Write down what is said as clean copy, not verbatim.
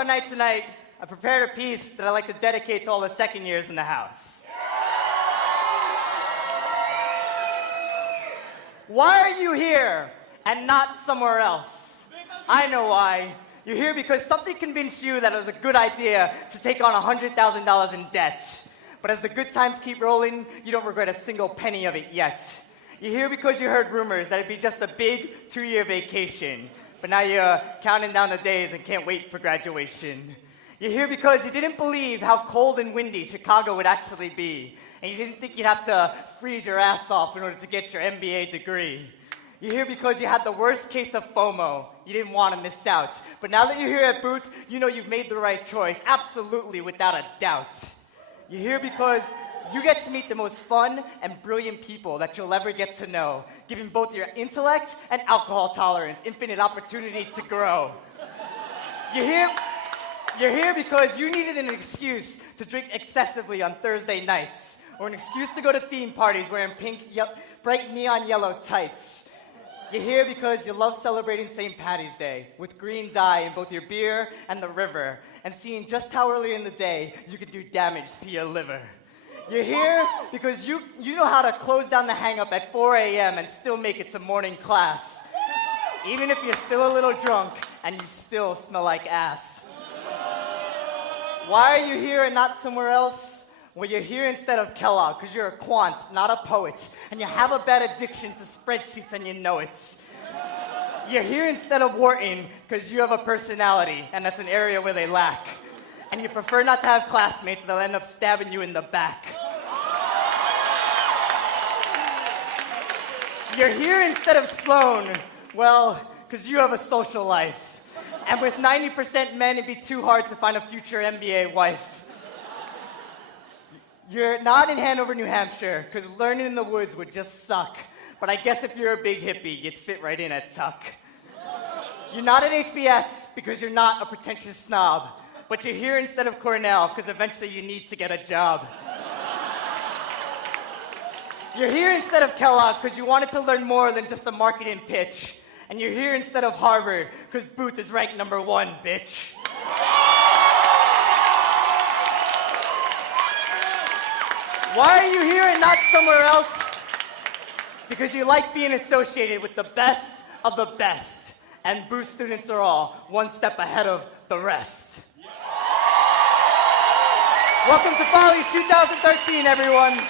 our night tonight, I prepared a piece that I'd like to dedicate to all the second years in the house. Why are you here and not somewhere else? I know why. You're here because something convinced you that it was a good idea to take on $100,000 in debt. But as the good times keep rolling, you don't regret a single penny of it yet. You're here because you heard rumors that it'd be just a big 2-year vacation. But now you're counting down the days and can't wait for graduation. You're here because you didn't believe how cold and windy Chicago would actually be. And you didn't think you'd have to freeze your ass off in order to get your MBA degree. You're here because you had the worst case of FOMO. You didn't want to miss out. But now that you're here at Booth, you know you've made the right choice, absolutely, without a doubt. You're here because you get to meet the most fun and brilliant people that you'll ever get to know, giving both your intellect and alcohol tolerance infinite opportunity to grow. You're here because you needed an excuse to drink excessively on Thursday nights, or an excuse to go to theme parties wearing bright neon yellow tights. You're here because you love celebrating St. Patty's Day with green dye in both your beer and the river, and seeing just how early in the day you could do damage to your liver. You're here because you know how to close down the hang-up at 4 a.m. and still make it to morning class, even if you're still a little drunk and you still smell like ass. Why are you here and not somewhere else? Well, you're here instead of Kellogg because you're a quant, not a poet, and you have a bad addiction to spreadsheets and you know it. You're here instead of Wharton because you have a personality, and that's an area where they lack. And you prefer not to have classmates that'll end up stabbing you in the back. You're here instead of Sloan, well, because you have a social life. And with 90% men, it'd be too hard to find a future MBA wife. You're not in Hanover, New Hampshire, because learning in the woods would just suck. But I guess if you're a big hippie, you'd fit right in at Tuck. You're not at HBS because you're not a pretentious snob. But you're here instead of Cornell because eventually you need to get a job. You're here instead of Kellogg because you wanted to learn more than just a marketing pitch. And you're here instead of Harvard because Booth is ranked #1, bitch. Why are you here and not somewhere else? Because you like being associated with the best of the best. And Booth students are all one step ahead of the rest. Welcome to Follies 2013, everyone.